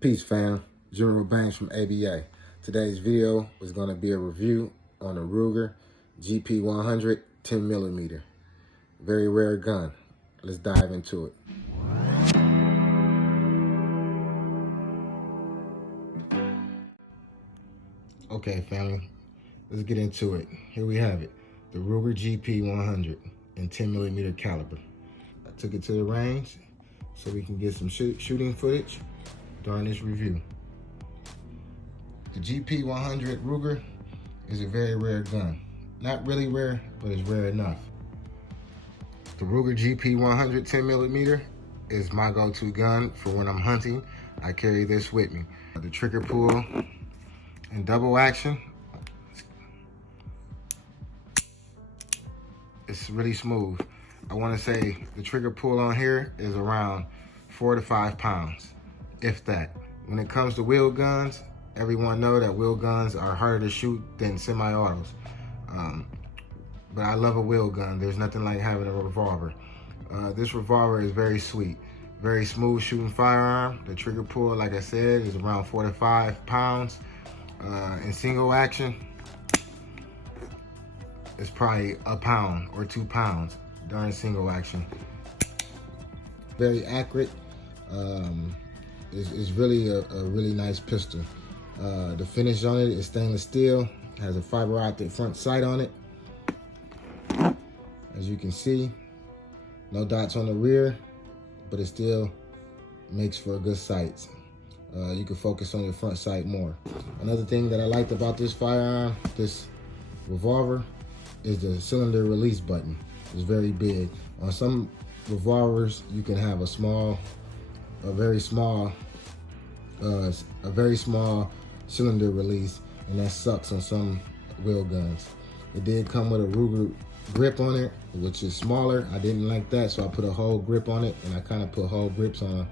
Peace fam, General Banks from ABA. Today's video is going to be a review on the Ruger GP100 10mm. Very rare gun. Let's dive into it. Okay family, let's get into it. Here we have it, the Ruger GP100 in 10mm caliber. I took it to the range so we can get some shooting footage during this review. The GP100 Ruger is a very rare gun. Not really rare, but it's rare enough. The Ruger GP100 10mm is my go-to gun for when I'm hunting. I carry this with me. The trigger pull and double action, it's really smooth. I want to say the trigger pull on here is around 4 to 5 pounds, if that. When it comes to wheel guns, everyone know that wheel guns are harder to shoot than semi-autos. But I love a wheel gun. There's nothing like having a revolver. This revolver is very sweet. Very smooth shooting firearm. The trigger pull, like I said, is around 4 to 5 pounds. In single action, it's probably a pound or 2 pounds during single action. Very accurate. It's really a really nice pistol. The finish on it is stainless steel. Has a fiber optic front sight on it. As you can see, no dots on the rear, but it still makes for a good sight. You can focus on your front sight more. Another thing that I liked about this firearm, this revolver, is the cylinder release button. It's very big. On some revolvers, you can have a very small cylinder release, and that sucks on some wheel guns. It did come with a Ruger grip on it, which is smaller. I didn't like that, so I put a whole grip on it, and I kind of put whole grips on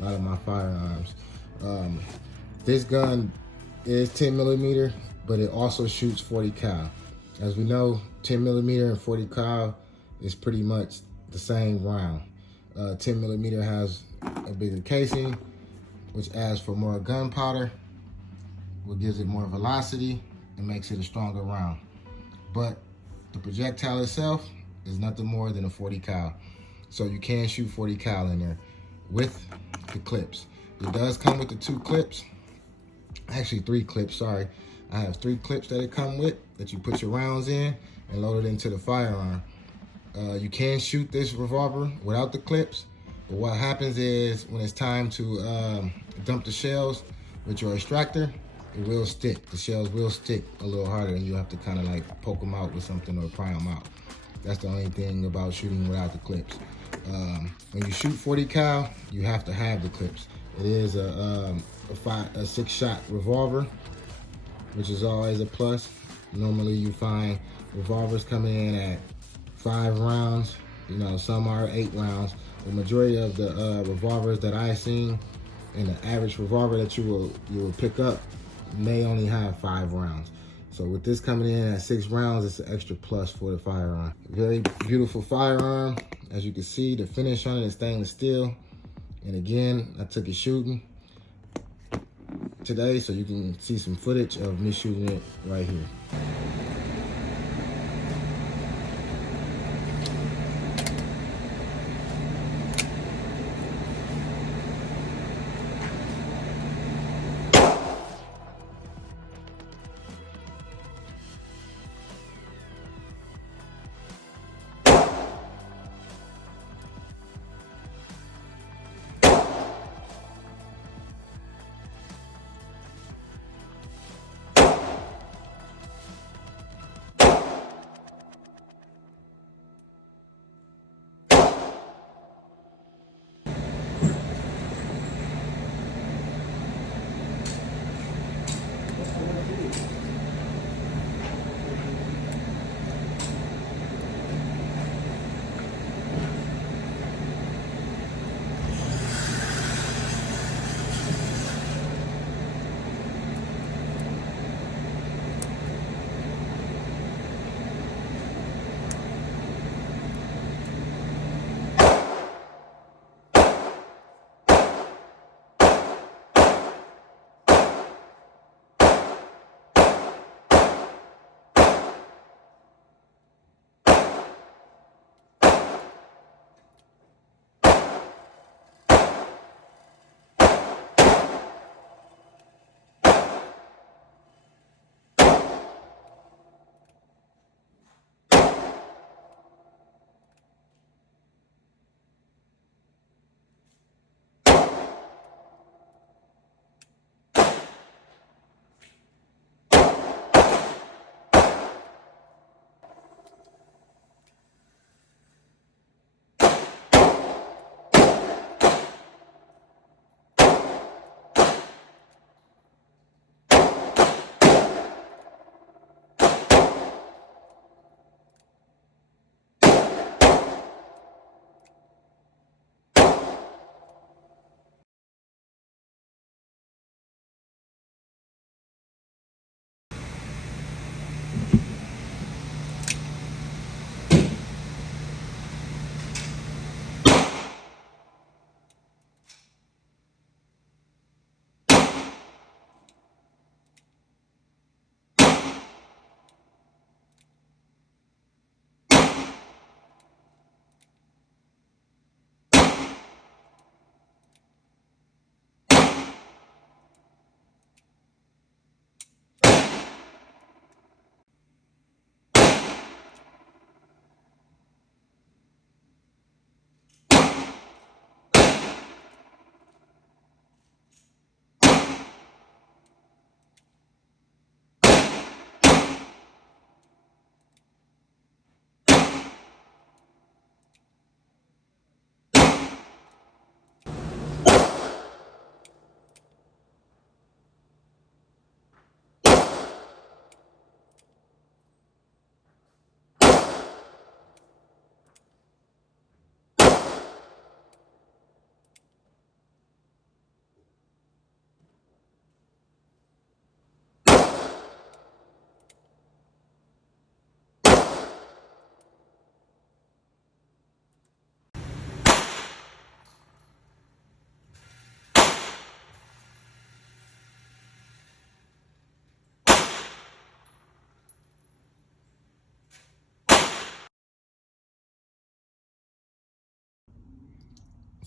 a lot of my firearms. This gun is 10mm, but it also shoots 40 cal. As we know, 10mm and 40 cal is pretty much the same round. 10mm has a bigger casing, which adds for more gunpowder, what gives it more velocity and makes it a stronger round. But the projectile itself is nothing more than a 40 cal. So you can shoot 40 cal in there with the clips. It does come with the 2 clips, actually 3 clips, sorry. I have 3 clips that it come with that you put your rounds in and load it into the firearm. You can shoot this revolver without the clips, but what happens is when it's time to dump the shells with your extractor, it will stick. The shells will stick a little harder, and you have to kind of like poke them out with something or pry them out. That's the only thing about shooting without the clips. When you shoot 40 cal, you have to have the clips. It is a 6-shot revolver, which is always a plus. Normally you find revolvers coming in at 5 rounds. You know, some are 8 rounds. The majority of the revolvers that I've seen, and the average revolver that you will pick up, may only have 5 rounds. So with this coming in at 6 rounds, it's an extra plus for the firearm. Very beautiful firearm. As you can see, the finish on it is stainless steel. And again, I took it shooting today, so you can see some footage of me shooting it right here.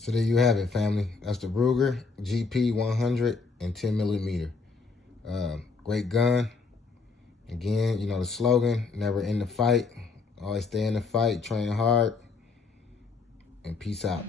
So there you have it, family. That's the Ruger GP100 and 10mm. Great gun. Again, you know the slogan, never end the fight. Always stay in the fight, train hard, and peace out.